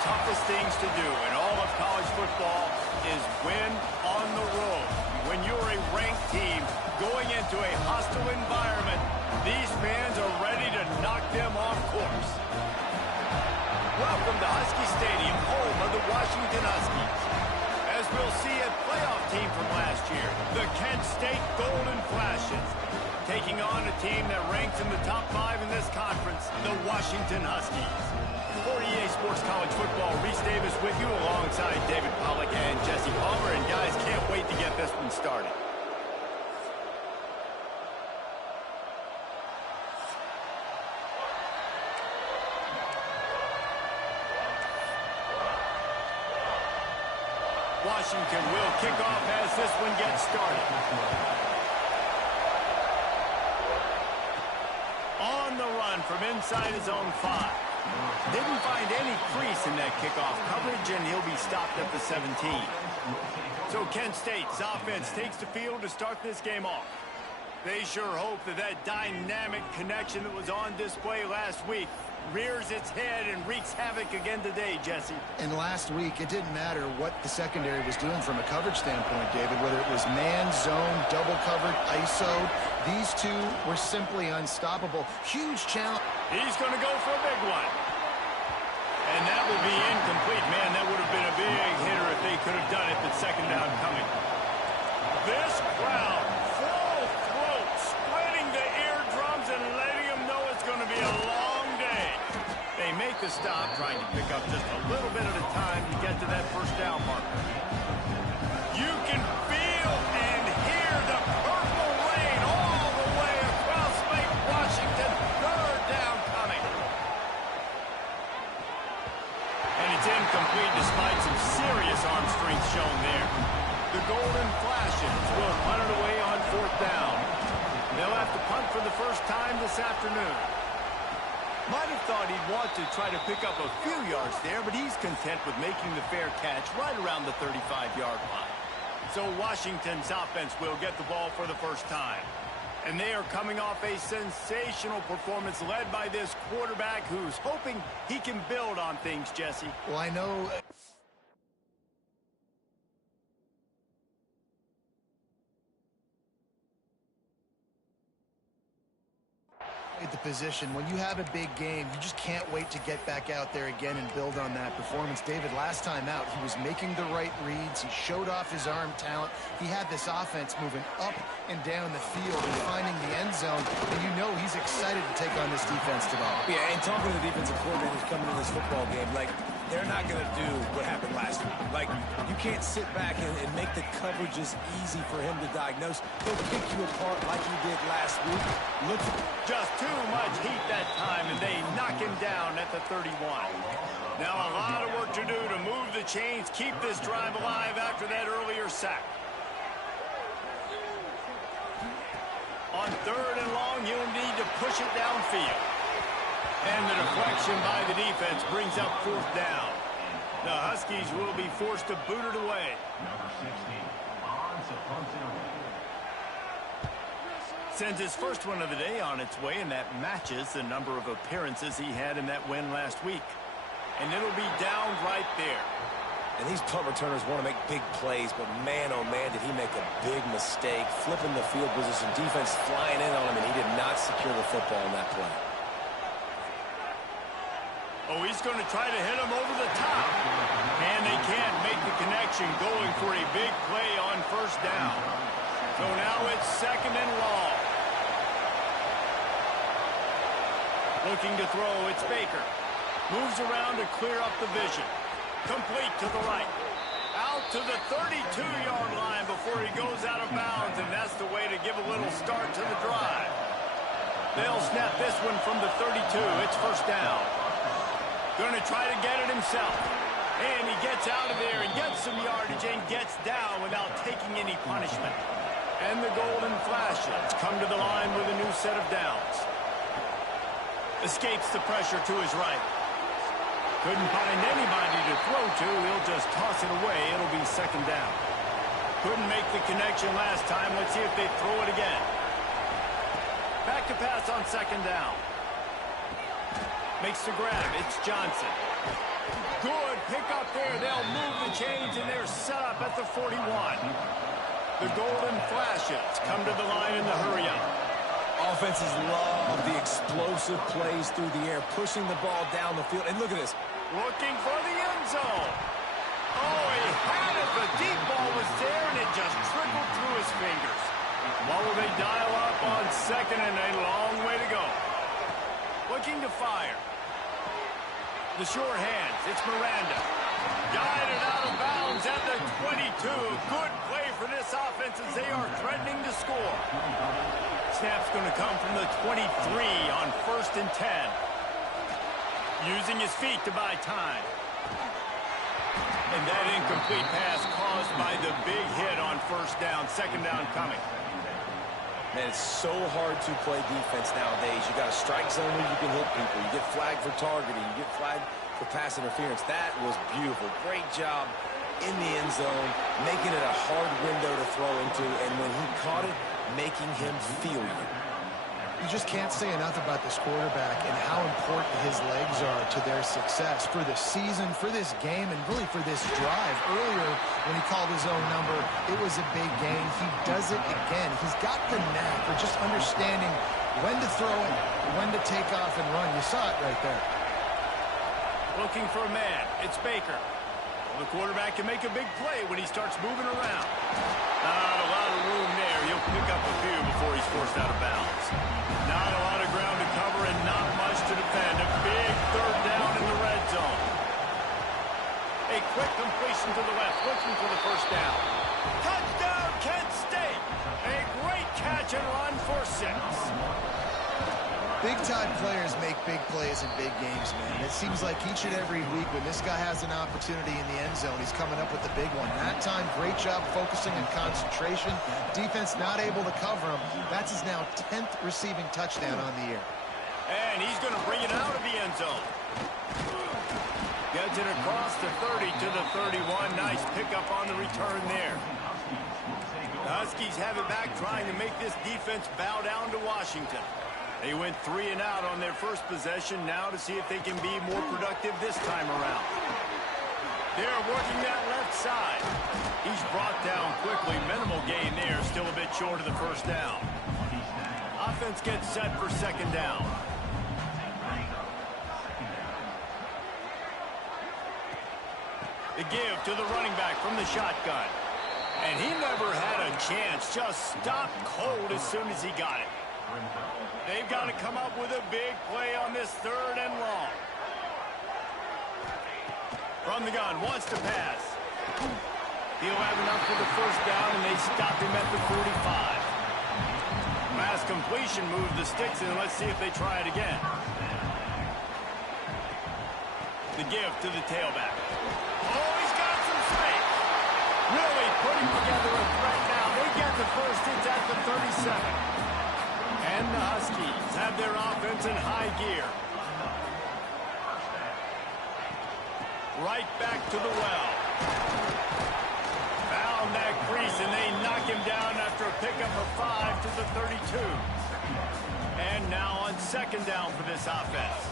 toughest things to do in all of college football is win on the road. When you're a ranked team going into a hostile environment, these fans are ready to knock them off course. Welcome to Husky Stadium, home of the Washington Huskies. As we'll see a playoff team from last year, the Kent State Golden Flashes, taking on a team that ranks in the top 5 in this conference, the Washington Huskies. For EA Sports College Football, Reese Davis with you alongside David Pollack and Jesse Palmer. And guys, can't wait to get this one started. Washington will kick off as this one gets started. On the run from inside his own 5. Didn't find any crease in that kickoff coverage, and he'll be stopped at the 17. So Kent State's offense takes the field to start this game off. They sure hope that that dynamic connection that was on display last week rears its head and wreaks havoc again today, Jesse. And last week, it didn't matter what the secondary was doing from a coverage standpoint, David, whether it was man, zone, double covered, ISO. These two were simply unstoppable. Huge challenge. He's going to go for a big one. And that will be incomplete. Man, that would have been a big hitter if they could have done it, but second down coming. This crowd, full throat, splitting the eardrums and letting them know it's going to be a long day. They make the stop, trying to pick up just a little bit at a time to get to that first down marker. You can feel and hear the purple rain all the way across Lake Washington. Third down coming. And it's incomplete despite some serious arm strength shown there. The Golden Flashes will punt it away on 4th down. They'll have to punt for the first time this afternoon. Might have thought he'd want to try to pick up a few yards there, but he's content with making the fair catch right around the 35-yard line. So Washington's offense will get the ball for the first time. And they are coming off a sensational performance led by this quarterback who's hoping he can build on things, Jesse. Well, I know... the position. When you have a big game, you just can't wait to get back out there again and build on that performance. David, last time out, he was making the right reads. He showed off his arm talent. He had this offense moving up and down the field and finding the end zone. And you know he's excited to take on this defense today. Yeah, and talking to the defensive coordinators coming into this football game, like, they're not going to do what happened last week. Like, you can't sit back and make the coverages easy for him to diagnose. He'll pick you apart like he did last week. Look, just too much heat that time, and they knock him down at the 31. Now a lot of work to do to move the chains, keep this drive alive after that earlier sack. On 3rd and long, you'll need to push it downfield. And the deflection by the defense brings up 4th down. The Huskies will be forced to boot it away. Sends his first one of the day on its way, and that matches the number of appearances he had in that win last week. And it'll be down right there. And these punt returners want to make big plays, but man, oh man, did he make a big mistake. Flipping the field position, defense flying in on him, and he did not secure the football in that play. Oh, he's going to try to hit him over the top. And they can't make the connection, going for a big play on 1st down. So now it's 2nd and long. Looking to throw, it's Baker. Moves around to clear up the vision. Complete to the right. Out to the 32-yard line before he goes out of bounds, and that's the way to give a little start to the drive. They'll snap this one from the 32. It's 1st down. Going to try to get it himself. And he gets out of there and gets some yardage and gets down without taking any punishment. And the Golden Flashes come to the line with a new set of downs. Escapes the pressure to his right. Couldn't find anybody to throw to. He'll just toss it away. It'll be 2nd down. Couldn't make the connection last time. Let's see if they throw it again. Back to pass on 2nd down. Makes the grab. It's Johnson. Good pick up there. They'll move the chains, and they're set up at the 41. The golden flashes come to the line in the hurry-up. Offenses love the explosive plays through the air, pushing the ball down the field. And look at this. Looking for the end zone. Oh, he had it. The deep ball was there, and it just trickled through his fingers. What will they dial up on second and a long way to go? Looking to fire. The short hands. It's Miranda. Guided out of bounds at the 22. Good play for this offense as they are threatening to score. Snap's going to come from the 23 on 1st and 10. Using his feet to buy time. And that incomplete pass caused by the big hit on 1st down. 2nd down coming. Man, it's so hard to play defense nowadays. You got a strike zone where you can hit people. You get flagged for targeting. You get flagged for pass interference. That was beautiful. Great job in the end zone, making it a hard window to throw into. And when he caught it, making him feel you. You just can't say enough about this quarterback and how important his legs are to their success for the season, for this game, and really for this drive. Earlier, when he called his own number, it was a big gain. He does it again. He's got the knack for just understanding when to throw it, when to take off and run. You saw it right there. Looking for a man. It's Baker. Well, the quarterback can make a big play when he starts moving around. Not a lot of room there. He'll pick up a few before he's forced out of bounds. Not a lot of ground to cover and not much to defend. A big 3rd down in the red zone. A quick completion to the left, looking for the 1st down. Touchdown, Kent State! A great catch and run for 6. Big-time players make big plays in big games, man. It seems like each and every week when this guy has an opportunity in the end zone, he's coming up with the big one. That time, great job focusing and concentration. Defense not able to cover him. That's his now 10th receiving touchdown on the year. And he's going to bring it out of the end zone. Gets it across the 30 to the 31. Nice pickup on the return there. The Huskies have it back, trying to make this defense bow down to Washington. They went 3 and out on their first possession, now to see if they can be more productive this time around. They're working that left side. He's brought down quickly. Minimal gain there, still a bit short of the 1st down. Offense gets set for 2nd down. The give to the running back from the shotgun. And he never had a chance, just stopped cold as soon as he got it. They've got to come up with a big play on this 3rd and long. From the gun, wants to pass. He'll have enough for the 1st down, and they stop him at the 45. Mass completion moved the sticks, and let's see if they try it again. The give to the tailback. Oh, he's got some space. Really putting together a threat now. They get the 1st. It's at the 37. And the Huskies have their offense in high gear. Right back to the well. Found that crease, and they knock him down after a pickup of 5 to the 32. And now on 2nd down for this offense.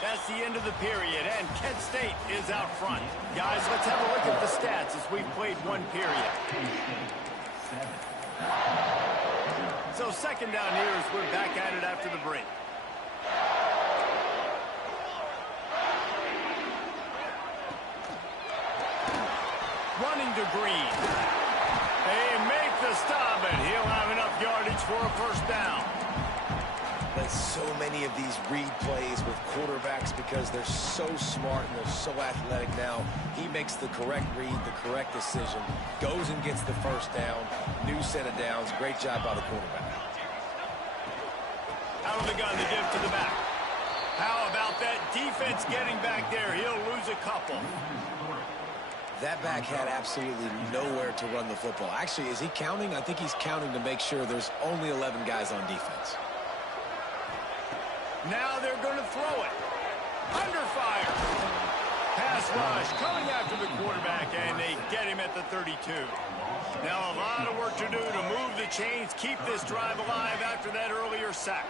That's the end of the period, and Kent State is out front. Guys, let's have a look at the stats as we've played 1 period. So 2nd down here as we're back at it after the break. Running to Green. They make the stop, and he'll have enough yardage for a 1st down. But so many of these read plays with quarterbacks, because they're so smart and they're so athletic now, he makes the correct read, the correct decision, goes and gets the 1st down, new set of downs. Great job by the quarterback. Out of the gun, the give to the back. How about that defense getting back there? He'll lose a couple. That back had absolutely nowhere to run the football. Actually, is he counting? I think he's counting to make sure there's only 11 guys on defense. Now they're going to throw it. Under fire. Pass pass rush coming after the quarterback, and they get him at the 32. Now a lot of work to do to move the chains, keep this drive alive after that earlier sack.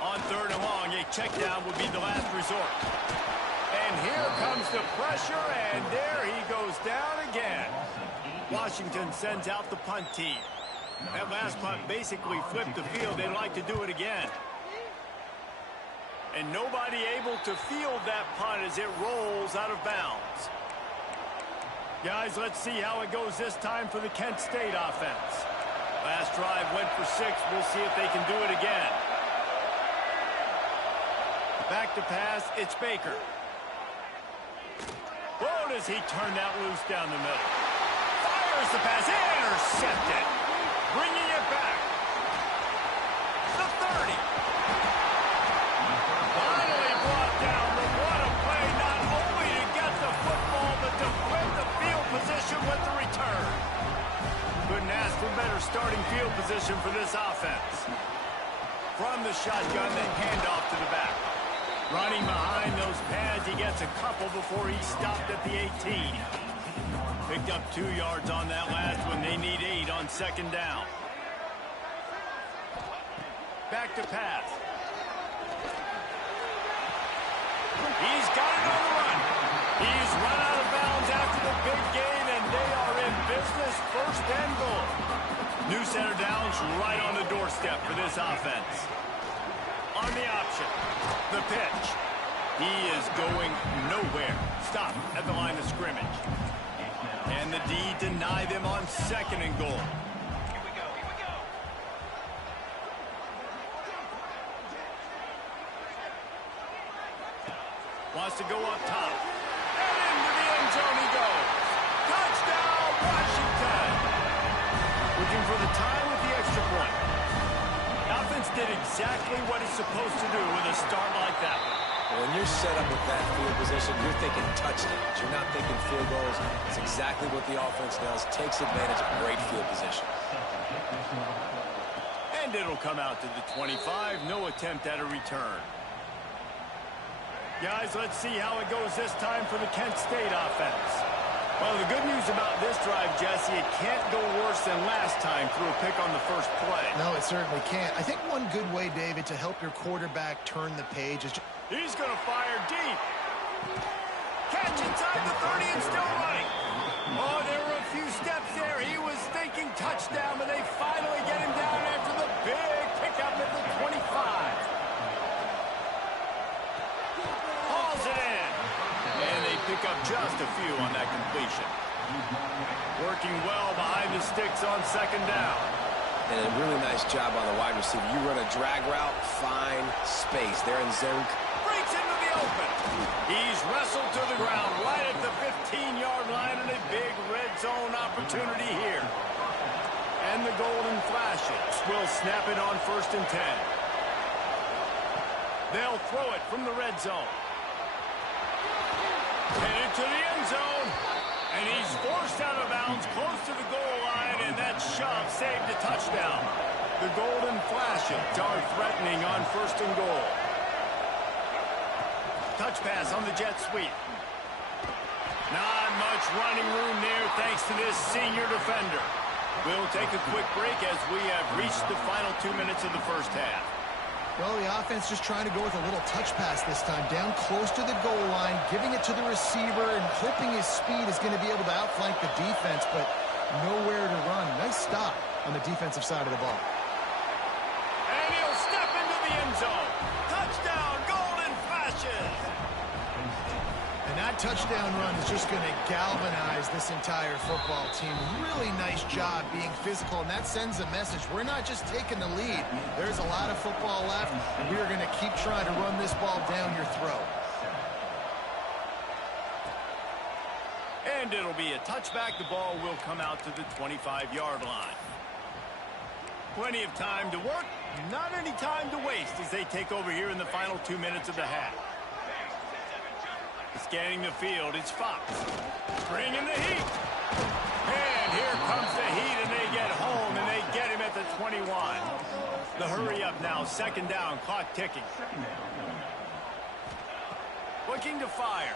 On 3rd and long, a check down would be the last resort. And here comes the pressure, and there he goes down again. Washington sends out the punt team. That last punt basically flipped the field. They'd like to do it again. And nobody able to field that punt as it rolls out of bounds. Guys, let's see how it goes this time for the Kent State offense. Last drive went for 6. We'll see if they can do it again. Back to pass, it's Baker. Oh, does he turn that loose down the middle? Fires the pass, intercepted. Bringing it back. The 30. Finally brought down, but what a play, not only to get the football, but to flip the field position with the return. Couldn't ask for better starting field position for this offense. From the shotgun, the handoff to the back. Running behind those pads, he gets a couple before he stopped at the 18. Picked up 2 yards on that last one. They need 8 on 2nd down. Back to pass. He's got it on the run. He's run out of bounds after the big gain, and they are in business, 1st and goal. New center downs right on the doorstep for this offense. On the option, the pitch. He is going nowhere. Stop at the line of scrimmage. And the D deny them on 2nd and goal. Here we go. Wants to go up top. And into the end zone he goes. Touchdown, Washington. Looking for the tie with the extra point. Offense did exactly what it's supposed to do with a start like that one. When you're set up with that field position, you're thinking touchdowns. You're not thinking field goals. It's exactly what the offense does. Takes advantage of great field position. And it'll come out to the 25. No attempt at a return. Guys, let's see how it goes this time for the Kent State offense. Well, the good news about this drive, Jesse, it can't go worse than last time through a pick on the first play. No, it certainly can't. I think one good way, David, to help your quarterback turn the page is... He's going to fire deep. Catch inside the 30 and still running. Oh, there were a few steps there. He was thinking touchdown, but they finally get him down after the big pickup at the 25. Hauls it in. And they pick up just a few on that completion. Working well behind the sticks on 2nd down. And a really nice job on the wide receiver. You run a drag route, find space. They're in zone. Breaks into the open. He's wrestled to the ground right at the 15-yard line, and a big red zone opportunity here. And the Golden Flashes will snap it on 1st and 10. They'll throw it from the red zone. Headed to the end zone. And he's forced out of bounds close to the goal line, and that shove saved a touchdown. The Golden Flashes are threatening on 1st and goal. Touch pass on the jet sweep. Not much running room there thanks to this senior defender. We'll take a quick break as we have reached the final 2 minutes of the first half. Well, the offense just trying to go with a little touch pass this time, down close to the goal line, giving it to the receiver and hoping his speed is going to be able to outflank the defense, but nowhere to run. Nice stop on the defensive side of the ball. And he'll step into the end zone. Touchdown, Golden Flashes! And that touchdown run is just going to galvanize this entire football team. Really nice job being physical, and that sends a message. We're not just taking the lead. There's a lot of football left, and we are going to keep trying to run this ball down your throat. And it'll be a touchback. The ball will come out to the 25-yard line. Plenty of time to work, not any time to waste as they take over here in the final 2 minutes of the half. Scanning the field, it's Fox. Bringing the heat. And here comes the heat, and they get home, and they get him at the 21. The hurry up now, 2nd down, clock ticking. looking to fire.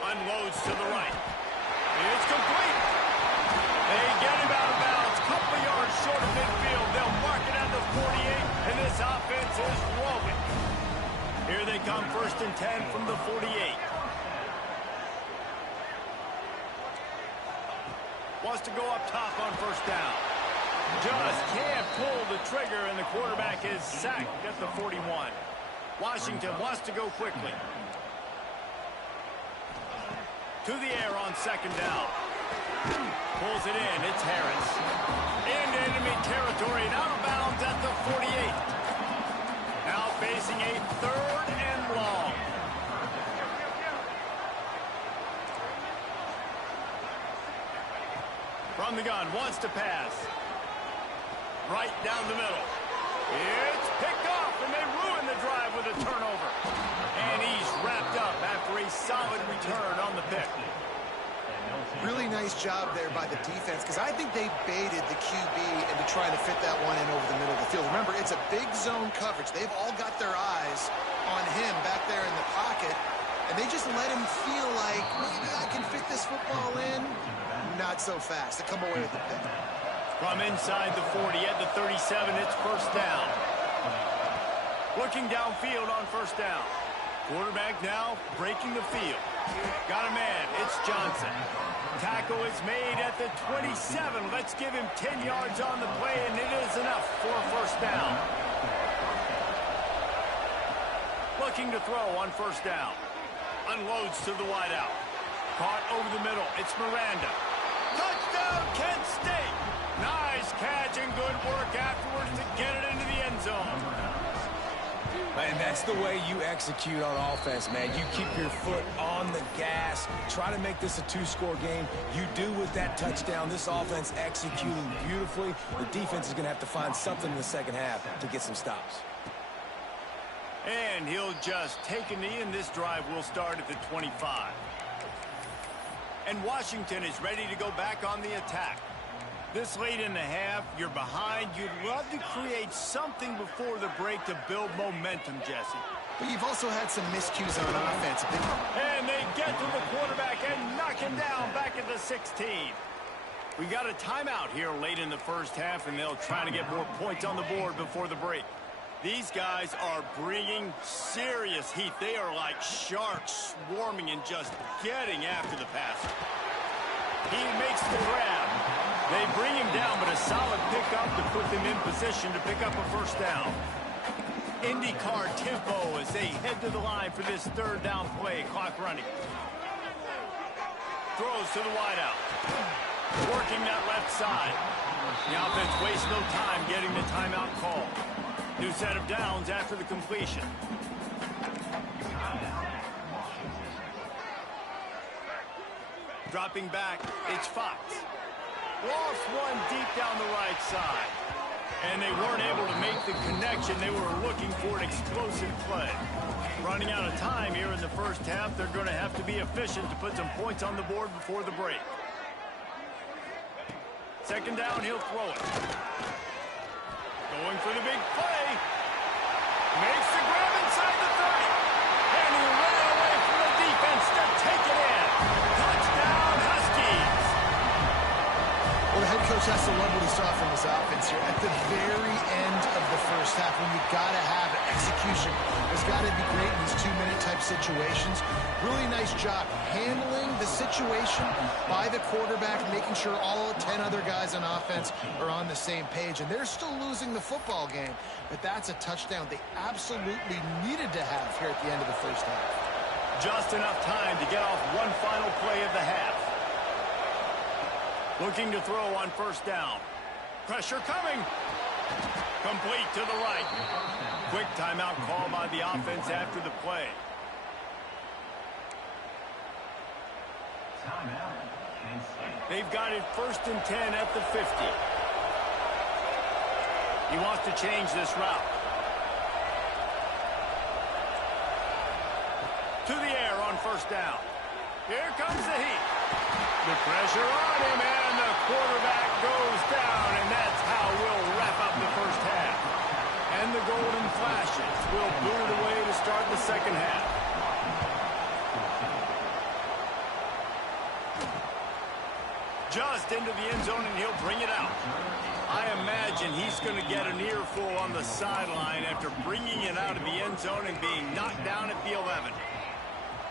Unloads to the right. It's complete. They get him out of bounds. Couple of yards short of midfield. They'll mark it at the 48, and this offense is rolling. Here they come, 1st and 10 from the 48. Wants to go up top on 1st down. Just can't pull the trigger, and the quarterback is sacked at the 41. Washington wants to go quickly. To the air on 2nd down. Pulls it in. It's Harris. Into enemy territory and out of bounds at the 48. Now facing a 3rd and long. From the gun, wants to pass. Right down the middle. It's picked off, and they ruin the drive with a turnover. And he's wrapped up after a solid return on the pick. Really nice job there by the defense, because I think they baited the QB into trying to fit that one in over the middle of the field. Remember, it's a big zone coverage. They've all got their eyes on him back there in the pocket, and they just let him feel like, maybe I can fit this football in. Not so fast. They come away with the pick. From inside the 40 at the 37, it's 1st down. Looking downfield on 1st down. Quarterback now breaking the field. Got a man. It's Johnson. Tackle is made at the 27. Let's give him 10 yards on the play, and it is enough for a 1st down. Looking to throw on 1st down. Unloads to the wideout. Caught over the middle. It's Miranda. Touchdown, Kent State. Nice catch and good work afterwards to get it into the end zone. And that's the way you execute on offense, man. You keep your foot on the gas. Try to make this a 2-score game. You do with that touchdown. This offense executing beautifully. The defense is going to have to find something in the 2nd half to get some stops. And he'll just take a knee, and this drive will start at the 25. And Washington is ready to go back on the attack. This late in the half, you're behind. You'd love to create something before the break to build momentum, Jesse. But you've also had some miscues on offense. And they get to the quarterback and knock him down back at the 16. We got a timeout here late in the 1st half, and they'll try to get more points on the board before the break. These guys are bringing serious heat. They are like sharks swarming and just getting after the passer. He makes the grab. They bring him down, but a solid pickup to put them in position to pick up a 1st down. IndyCar tempo as they head to the line for this 3rd down play. Clock running. Throws to the wideout. Working that left side. The offense wastes no time getting the timeout call. New set of downs after the completion. Dropping back, it's Fox. Lost one deep down the right side. And they weren't able to make the connection. They were looking for an explosive play. Running out of time here in the 1st half. They're going to have to be efficient to put some points on the board before the break. 2nd down, he'll throw it. Going for the big play. Makes the grab inside the 30. And he ran away from the defense to take it in. Touchdown, Huskies. Well, the head coach has to love what he saw from his offense here. At the very end of the 1st half, when you got to have it, execution has got to be great in these 2-minute type situations. Really nice job handling the situation by the quarterback, making sure all 10 other guys on offense are on the same page. And they're still losing the football game, but that's a touchdown they absolutely needed to have here at the end of the 1st half. Just enough time to get off one final play of the half. Looking to throw on 1st down. Pressure coming. Complete to the right. Quick timeout call by the offense after the play. They've got it 1st and 10 at the 50. He wants to change this route. To the air on 1st down. Here comes the heat. The pressure on him, and the quarterback goes down, and that's how we'll wrap up the 1st half. And the golden flashes will boot it away to start the 2nd half. Just into the end zone, and he'll bring it out. I imagine he's going to get an earful on the sideline after bringing it out of the end zone and being knocked down at the 11.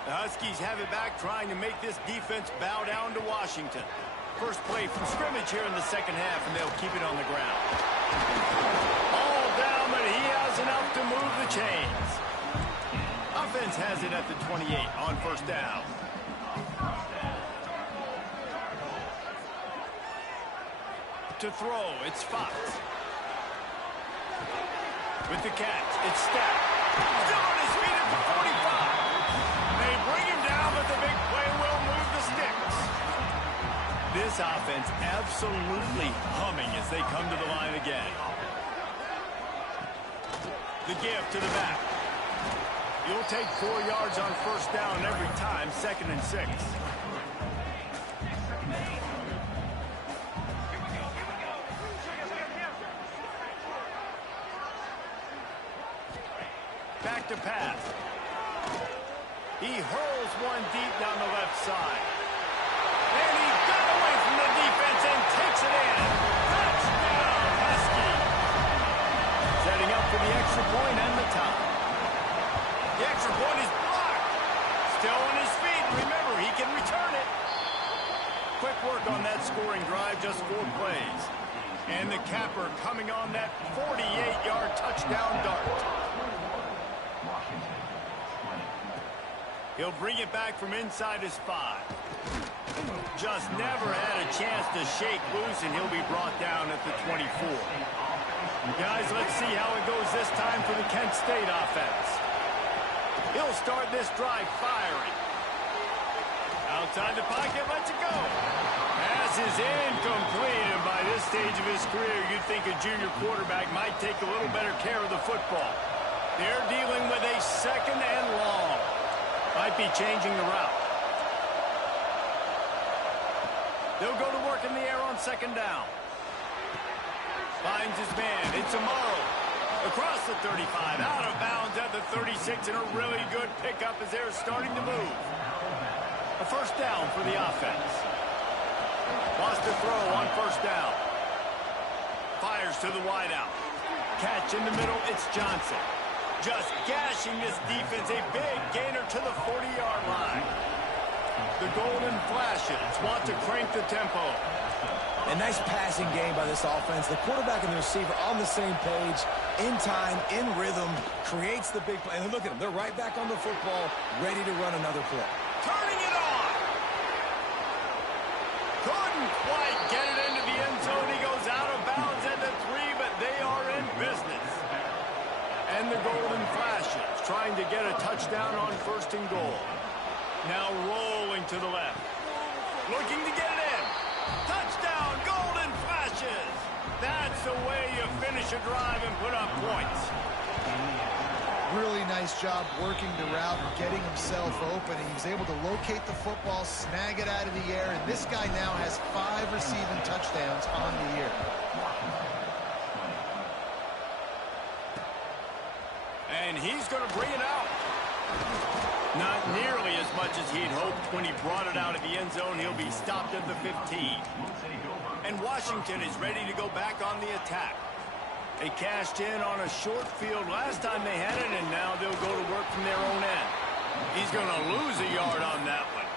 The Huskies have it back, trying to make this defense bow down to Washington. First play from scrimmage here in the second half, and they'll keep it on the ground. All down, but he has enough to move the chains. Offense has it at the 28 on first down. To throw, it's Fox. With the catch, it's Stack. Still on his feet at the 45. They bring him down, but the big play will move the sticks. This offense absolutely humming as they come to the line again. The give to the back. You'll take 4 yards on first down every time, 2nd and 6. Back to pass. He hurls one deep down the left side. And he got away from the defense and takes it in. Touchdown, Husky. Setting up for the extra point and the tie. The extra point is blocked. Still on his feet. Remember, he can return it. Quick work on that scoring drive, just 4 plays. And the capper coming on that 48-yard touchdown dart. He'll bring it back from inside his 5. Just never had a chance to shake loose, and he'll be brought down at the 24. Guys, let's see how it goes this time for the Kent State offense. He'll start this drive firing. Outside the pocket, lets it go. Pass is incomplete, and by this stage of his career, you'd think a junior quarterback might take a little better care of the football. They're dealing with a 2nd and long. Might be changing the route. They'll go to work in the air on 2nd down. Finds his man. It's Amaro. Across the 35. Out of bounds at the 36. And a really good pickup as they're starting to move. A first down for the offense. Lost the throw on first down. Fires to the wideout. Catch in the middle. It's Johnson. Just gashing this defense, a big gainer to the 40-yard line. The Golden Flashes want to crank the tempo. A nice passing game by this offense. The quarterback and the receiver on the same page, in time, in rhythm, creates the big play. And look at them. They're right back on the football, ready to run another play. Turning it on. Couldn't quite get it into the end zone. He goes out of bounds at the 3, but they are in business. And the Golden Flashes trying to get a touchdown on 1st and goal. Now rolling to the left. Looking to get it in. Touchdown, Golden Flashes. That's the way you finish a drive and put up points. Really nice job working the route and getting himself open. He was able to locate the football, snag it out of the air, and this guy now has 5 receiving touchdowns on the year. And he's going to bring it out. Not nearly as much as he'd hoped when he brought it out of the end zone. He'll be stopped at the 15. And Washington is ready to go back on the attack. They cashed in on a short field last time they had it, and now they'll go to work from their own end. He's going to lose a yard on that one.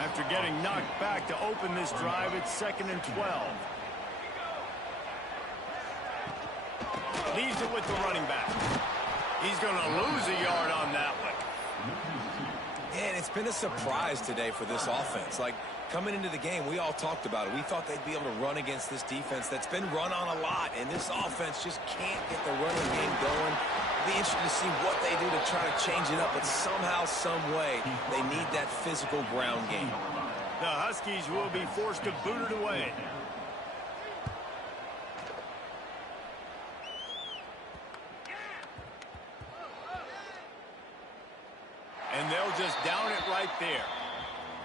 After getting knocked back to open this drive, it's 2nd and 12. Leaves it with the running back. He's going to lose a yard on that one. And it's been a surprise today for this offense. Like, coming into the game, we all talked about it. We thought they'd be able to run against this defense that's been run on a lot, and this offense just can't get the running game going. It'll be interesting to see what they do to try to change it up, but somehow, some way, they need that physical ground game. The Huskies will be forced to boot it away. And they'll just down it right there.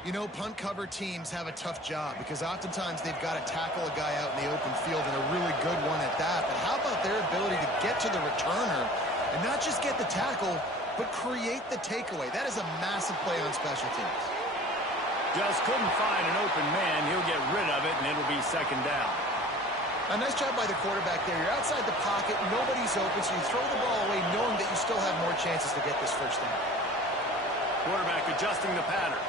You know, punt cover teams have a tough job because oftentimes they've got to tackle a guy out in the open field, and a really good one at that. But how about their ability to get to the returner and not just get the tackle, but create the takeaway? That is a massive play on special teams. Just couldn't find an open man. He'll get rid of it, and it'll be second down. A nice job by the quarterback there. You're outside the pocket, nobody's open, so you throw the ball away knowing that you still have more chances to get this first down. Quarterback adjusting the pattern.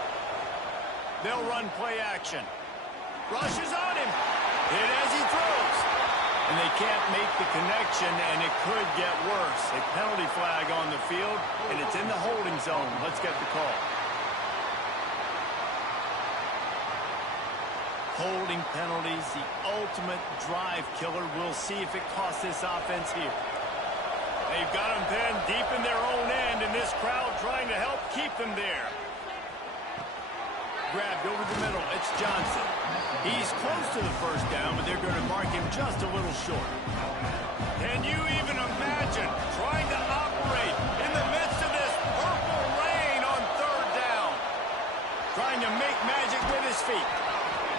They'll run play action. Rushes on him. Hit as he throws. And they can't make the connection, and it could get worse. A penalty flag on the field, and it's in the holding zone. Let's get the call. Holding penalties, the ultimate drive killer. We'll see if it costs this offense here. They've got them pinned deep in their own end, and this crowd trying to help keep them there. Grabbed over the middle. It's Johnson. He's close to the first down, but they're going to mark him just a little short. Can you even imagine trying to operate in the midst of this purple rain on third down? Trying to make magic with his feet.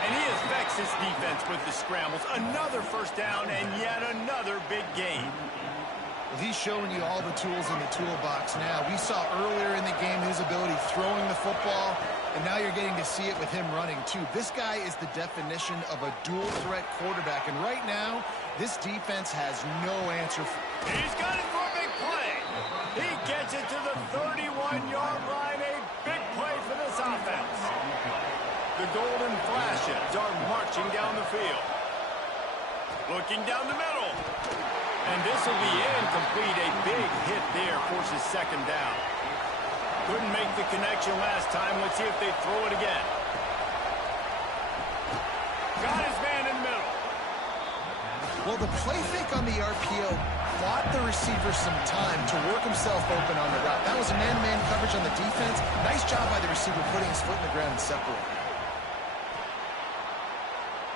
And he has vexed his defense with the scrambles. Another first down and yet another big gain. Well, he's showing you all the tools in the toolbox now. We saw earlier in the game his ability throwing the football, and now you're getting to see it with him running, too. This guy is the definition of a dual-threat quarterback, and right now, this defense has no answer. He's got it for a big play. He gets it to the 31-yard line. A big play for this offense. The golden flashes are marching down the field. Looking down the middle. And this will be incomplete. A big hit there forces second down. Couldn't make the connection last time. Let's see if they throw it again. Got his man in the middle. Well, the play fake on the RPO bought the receiver some time to work himself open on the route. That was a man-to-man coverage on the defense. Nice job by the receiver putting his foot in the ground and separating.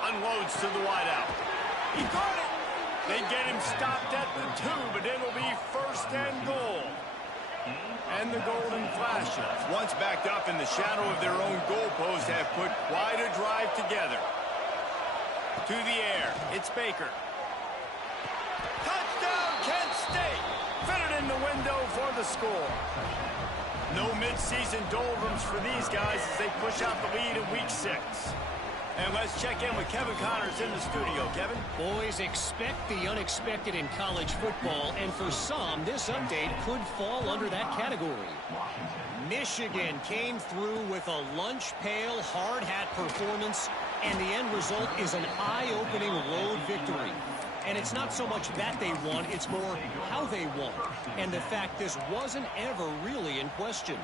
Unloads to the wideout. He got it. They get him stopped at the 2, but it'll be first and goal. And the golden flashes, once backed up in the shadow of their own goalpost, have put quite a drive together. To the air, it's Baker. Touchdown, Kent State. Fitted in the window for the score. No midseason doldrums for these guys as they push out the lead in week 6. And let's check in with Kevin Connors in the studio. Kevin? Boys, expect the unexpected in college football, and for some, this update could fall under that category. Michigan came through with a lunch pail, hard hat performance, and the end result is an eye-opening road victory. And it's not so much that they won, it's more how they won, and the fact this wasn't ever really in question.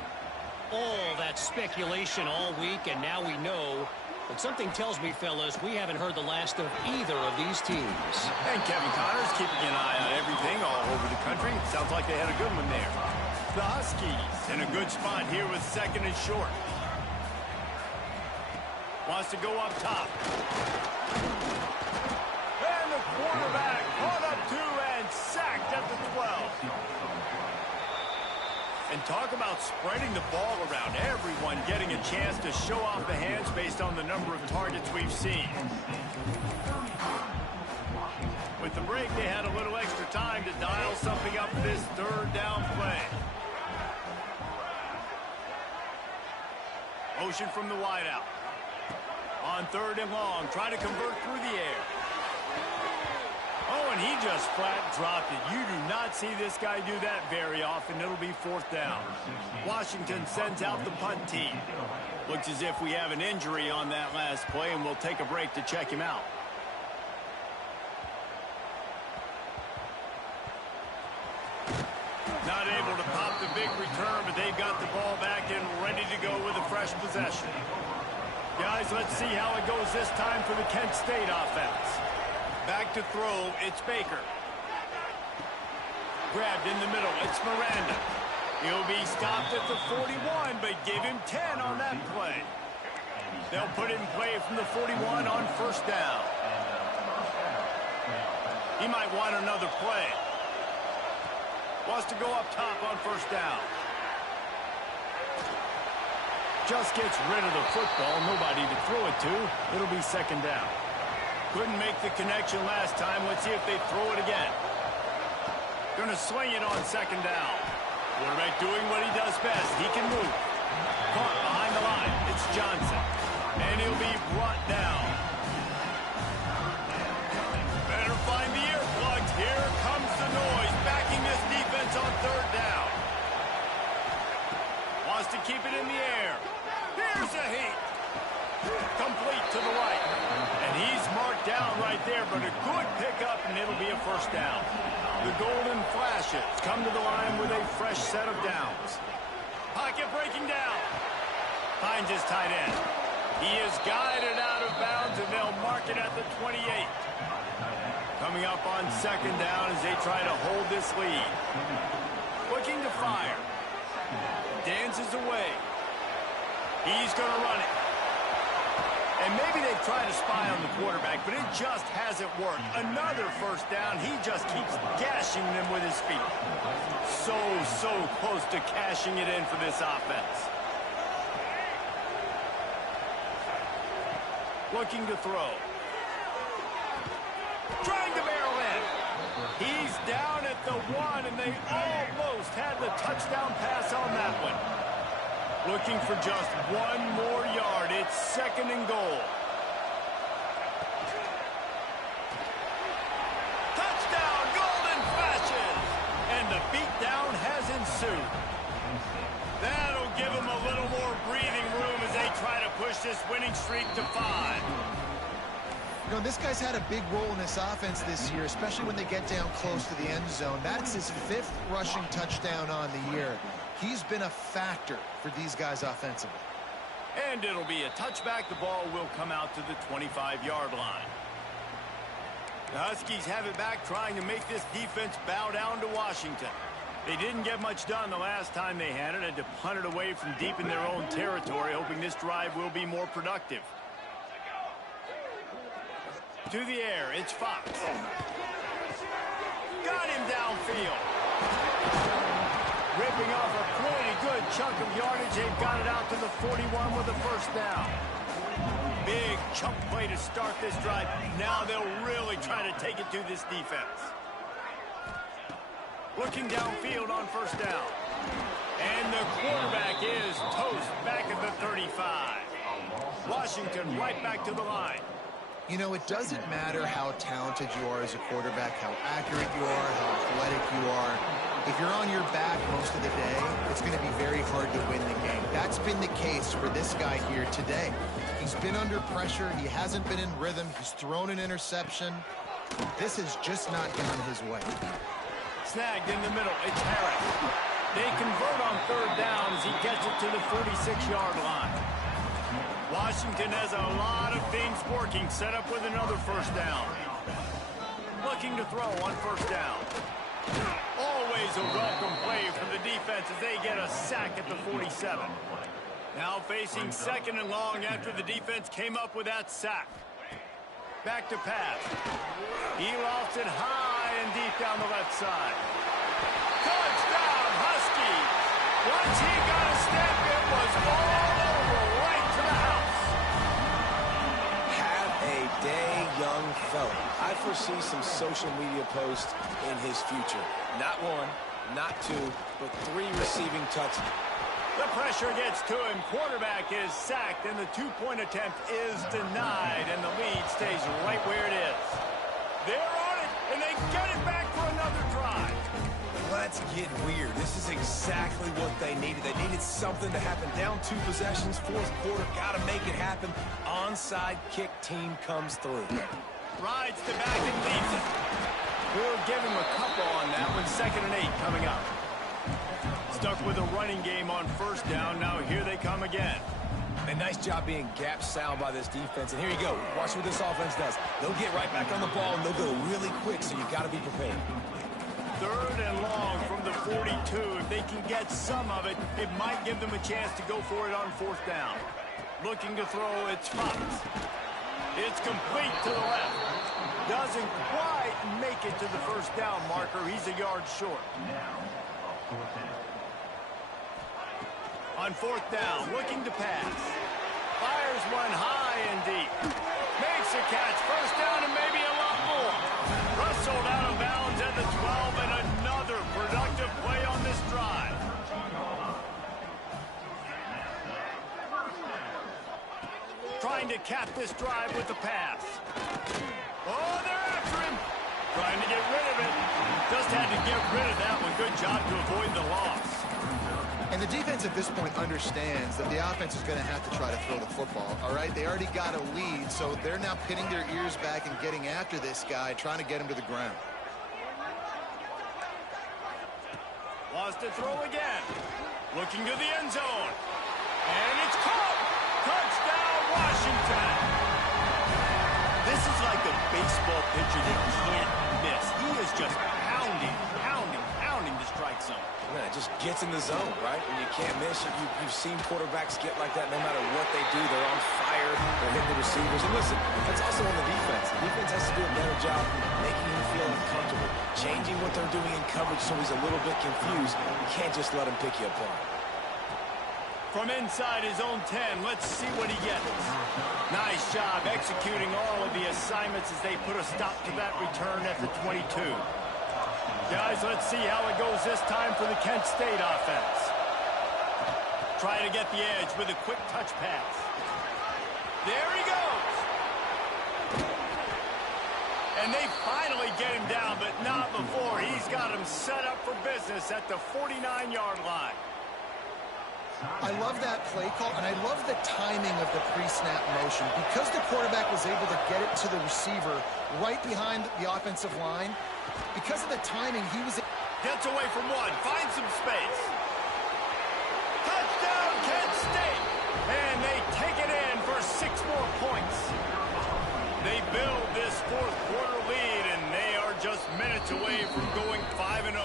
All that speculation all week, and now we know. But something tells me, fellas, we haven't heard the last of either of these teams. And Kevin Connors keeping an eye on everything all over the country. Sounds like they had a good one there. The Huskies in a good spot here with second and short. Wants to go up top. And the quarterback caught up to and sacked at the 12. And talk about spreading the ball around. Everyone getting a chance to show off the hands based on the number of targets we've seen. With the break, they had a little extra time to dial something up for this third down play. Motion from the wideout. On third and long, trying to convert through the air. Oh, and he just flat dropped it. You do not see this guy do that very often. It'll be fourth down. Washington sends out the punt team. Looks as if we have an injury on that last play, and we'll take a break to check him out. Not able to pop the big return, but they've got the ball back and ready to go with a fresh possession. Guys, let's see how it goes this time for the Kent State offense. Back to throw, it's Baker. Grabbed in the middle, it's Miranda. He'll be stopped at the 41, but give him 10 on that play. They'll put it in play from the 41 on first down. He might want another play. Wants to go up top on first down. Just gets rid of the football, nobody to throw it to. It'll be second down. Couldn't make the connection last time. Let's see if they throw it again. Going to swing it on second down. Quarterback doing what he does best. He can move. Caught behind the line. It's Johnson. And he'll be brought down. Better find the earplugs. Here comes the noise. Backing this defense on third down. Wants to keep it in the air. Here's a heat. Complete to the right. And he's marked down right there, but a good pickup, and it'll be a first down. The Golden Flashes come to the line with a fresh set of downs. Pocket breaking down. Finds his tight end. He is guided out of bounds, and they'll mark it at the 28. Coming up on second down as they try to hold this lead. Looking to fire. Dances away. He's going to run it. And maybe they've tried to spy on the quarterback, but it just hasn't worked. Another first down. He just keeps gashing them with his feet. So close to cashing it in for this offense. Looking to throw. Trying to barrel in. He's down at the 1, and they almost had the touchdown pass on that one. Looking for just one more yard. It's second and goal. Touchdown, Golden Flashes! And the beatdown has ensued. That'll give them a little more breathing room as they try to push this winning streak to 5. You know, this guy's had a big role in this offense this year, especially when they get down close to the end zone. That's his 5th rushing touchdown on the year. He's been a factor for these guys offensively. And it'll be a touchback. The ball will come out to the 25-yard line. The Huskies have it back, trying to make this defense bow down to Washington. They didn't get much done the last time they had it. Had to punt it away from deep in their own territory, hoping this drive will be more productive. To the air, it's Fox. Got him downfield. Ripping off a pretty good chunk of yardage. They've got it out to the 41 with a first down. Big chunk play to start this drive. Now they'll really try to take it to this defense. Looking downfield on first down. And the quarterback is toast back at the 35. Washington right back to the line. You know, it doesn't matter how talented you are as a quarterback, how accurate you are, how athletic you are. If you're on your back most of the day, it's going to be very hard to win the game. That's been the case for this guy here today. He's been under pressure. He hasn't been in rhythm. He's thrown an interception. This has just not gone his way. Snagged in the middle. It's Harris. They convert on third down as he gets it to the 46-yard line. Washington has a lot of things working. Set up with another first down. Looking to throw on first down. Always a welcome play for the defense as they get a sack at the 47. Now facing second and long after the defense came up with that sack. Back to pass. He lofts it high and deep down the left side. Touchdown, Huskies! Once he got a step, it was all over, right to the house. Have a day, young fella. I foresee some social media posts in his future. Not 1, not 2, but 3 receiving touchdowns. The pressure gets to him. Quarterback is sacked, and the two-point attempt is denied, and the lead stays right where it is. They're on it, and they get it back for another drive. Let's get weird. This is exactly what they needed. They needed something to happen. Down 2 possessions, 4th quarter, got to make it happen. Onside kick team comes through. Rides the back and leaves it. We'll give him a couple on that one. 2nd and 8 coming up. Stuck with a running game on first down. Now here they come again. A nice job being gap sound by this defense. And here you go. Watch what this offense does. They'll get right back on the ball, and they'll go really quick, so you got to be prepared. 3rd and long from the 42. If they can get some of it, it might give them a chance to go for it on 4th down. Looking to throw, it's Fox. It's complete to the left. Doesn't quite make it to the first down marker. He's a yard short. On 4th down, looking to pass. Fires one high and deep. Makes a catch. First down and maybe a lot more. Rustled out of bounds at the 12, and another productive play on this drive. trying to cap this drive with the pass. Oh, they're after him. Trying to get rid of it. Just had to get rid of that one. Good job to avoid the loss. And the defense at this point understands that the offense is going to have to try to throw the football, all right? They already got a lead, so they're now pinning their ears back and getting after this guy, trying to get him to the ground. Wants to throw again. Looking to the end zone. And it's caught. Touchdown, Washington. This is like a baseball pitcher that can't miss. He is just pounding the strike zone. Man, it just gets in the zone, right? When you can't miss, you've seen quarterbacks get like that no matter what they do. They're on fire. They're hitting the receivers. And listen, that's also on the defense. The defense has to do a better job making him feel uncomfortable, changing what they're doing in coverage so he's a little bit confused. You can't just let him pick you apart. From inside his own 10, let's see what he gets. Nice job executing all of the assignments as they put a stop to that return at the 22. Guys, let's see how it goes this time for the Kent State offense. Trying to get the edge with a quick touch pass. There he goes. And they finally get him down, but not before. He's got him set up for business at the 49-yard line. I love that play call, and I love the timing of the pre-snap motion. Because the quarterback was able to get it to the receiver right behind the offensive line, because of the timing, he was... Gets away from one, finds some space. Touchdown, Kent State! And they take it in for 6 more points. They build this fourth quarter lead, and they are just minutes away from going 5-0.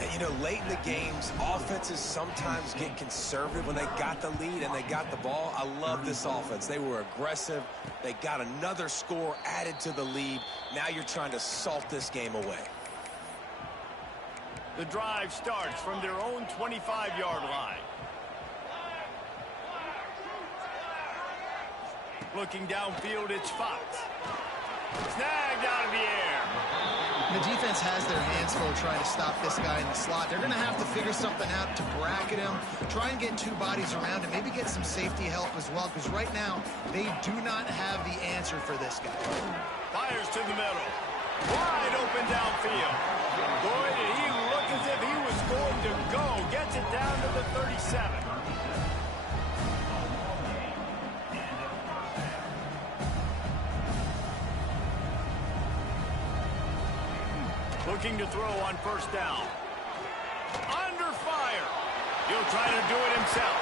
And, you know, late in the games, offenses sometimes get conservative when they got the lead and they got the ball. I love this offense. They were aggressive. They got another score added to the lead. Now you're trying to salt this game away. The drive starts from their own 25-yard line. Looking downfield, it's Fox. Snagged out of the air. The defense has their hands full trying to stop this guy in the slot. They're going to have to figure something out to bracket him, try and get 2 bodies around him, maybe get some safety help as well, because right now they do not have the answer for this guy. Fires to the middle. Wide open downfield. Boy, did he look as if he was going to go. Gets it down to the 37. Looking to throw on first down. Under fire. He'll try to do it himself.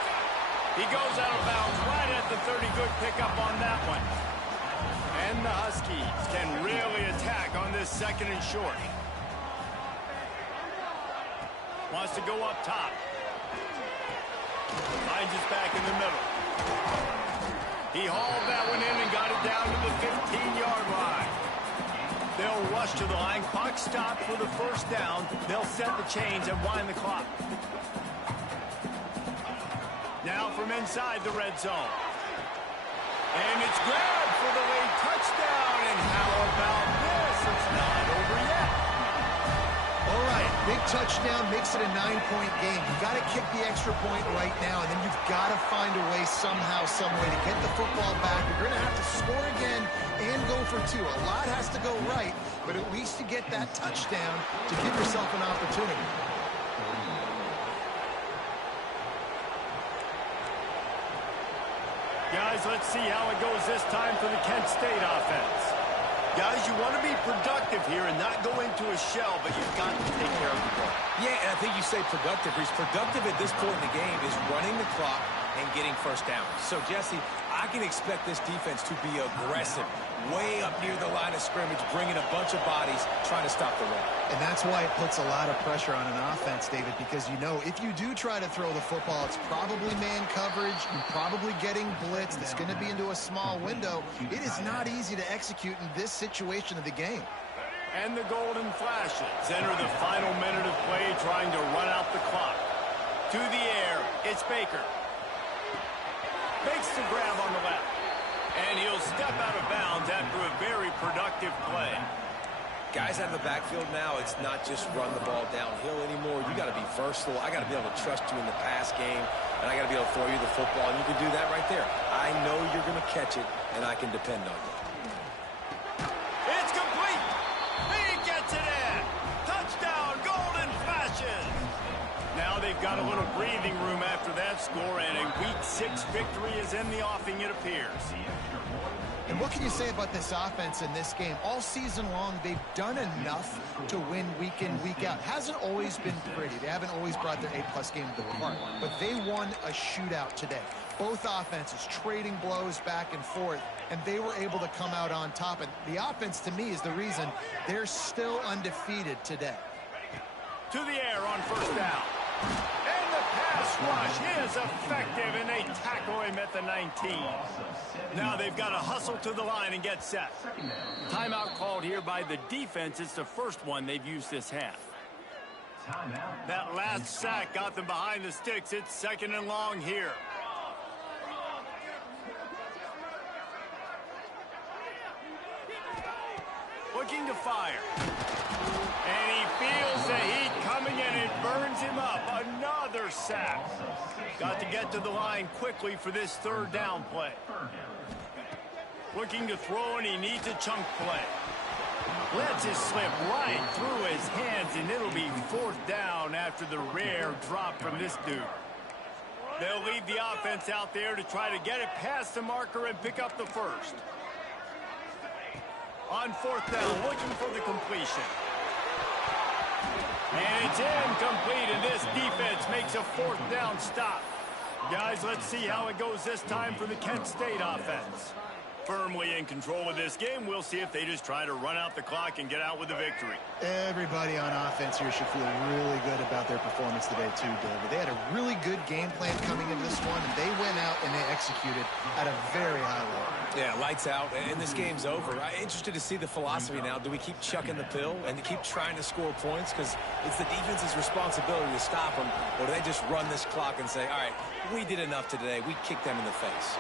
He goes out of bounds right at the 30. Good pickup on that one. And the Huskies can really attack on this 2nd and short. Wants to go up top. Finds his back in the middle. He hauled that one in and got it down to the 15-yard line. They'll rush to the line. Clock stopped for the first down. They'll set the chains and wind the clock. Now from inside the red zone. And it's grabbed for the late touchdown. And how about this? It's not over yet. All right, big touchdown makes it a 9-point game. You've got to kick the extra point right now, and then you've got to find a way somehow, some way to get the football back. You're going to have to score again and go for 2. A lot has to go right, but at least to get that touchdown to give yourself an opportunity. Guys, let's see how it goes this time for the Kent State offense. Guys, you want to be productive here and not go into a shell, but you've got to take care of the ball. Yeah, and I think you say productive. He's productive at this point in the game is running the clock and getting first down. So, Jesse, I can expect this defense to be aggressive, way up near the line of scrimmage, bringing a bunch of bodies, trying to stop the run. And that's why it puts a lot of pressure on an offense, David, because you know if you do try to throw the football, it's probably man coverage. You're probably getting blitzed. It's going to be into a small window. It is not easy to execute in this situation of the game. And the golden flashes enter the final minute of play, trying to run out the clock. To the air, it's Baker. Makes the grab on the left. And he'll step out of bounds after a very productive play. Guys out of the backfield now, it's not just run the ball downhill anymore. You got to be versatile. I got to be able to trust you in the pass game, and I got to be able to throw you the football, and you can do that right there. I know you're going to catch it, and I can depend on you. It's complete. He gets it in. Touchdown, Golden Flashes. Now they've got a little breathing room after that score, and a Week 6 victory is in the offing, it appears. And what can you say about this offense in this game? All season long, they've done enough to win week in, week out. Hasn't always been pretty. They haven't always brought their A-plus game to the park. But they won a shootout today. Both offenses trading blows back and forth, and they were able to come out on top. And the offense, to me, is the reason they're still undefeated today. To the air on first down. And the pass rush is effective, and they tackle him at the 19. Now they've got to hustle to the line and get set. Timeout called here by the defense. It's the first one they've used this half. That last sack got them behind the sticks. It's second and long here. Looking to fire. And he feels the heat coming in. It burns him up. Another sack. Got to get to the line quickly for this third down play. Looking to throw, and he needs a chunk play. Lets it slip right through his hands, and it'll be fourth down after the rare drop from this dude. They'll leave the offense out there to try to get it past the marker and pick up the first. On fourth down, looking for the completion. And it's incomplete, and this defense makes a fourth down stop. Guys, let's see how it goes this time for the Kent State offense. Firmly in control of this game. We'll see if they just try to run out the clock and get out with the victory. Everybody on offense here should feel really good about their performance today too, David. They had a really good game plan coming into this one, and they went out and they executed at a very high level. Yeah, lights out, and this game's over. I'm interested to see the philosophy now. Do we keep chucking the pill and keep trying to score points? Because it's the defense's responsibility to stop them. Or do they just run this clock and say, all right, we did enough today. We kicked them in the face.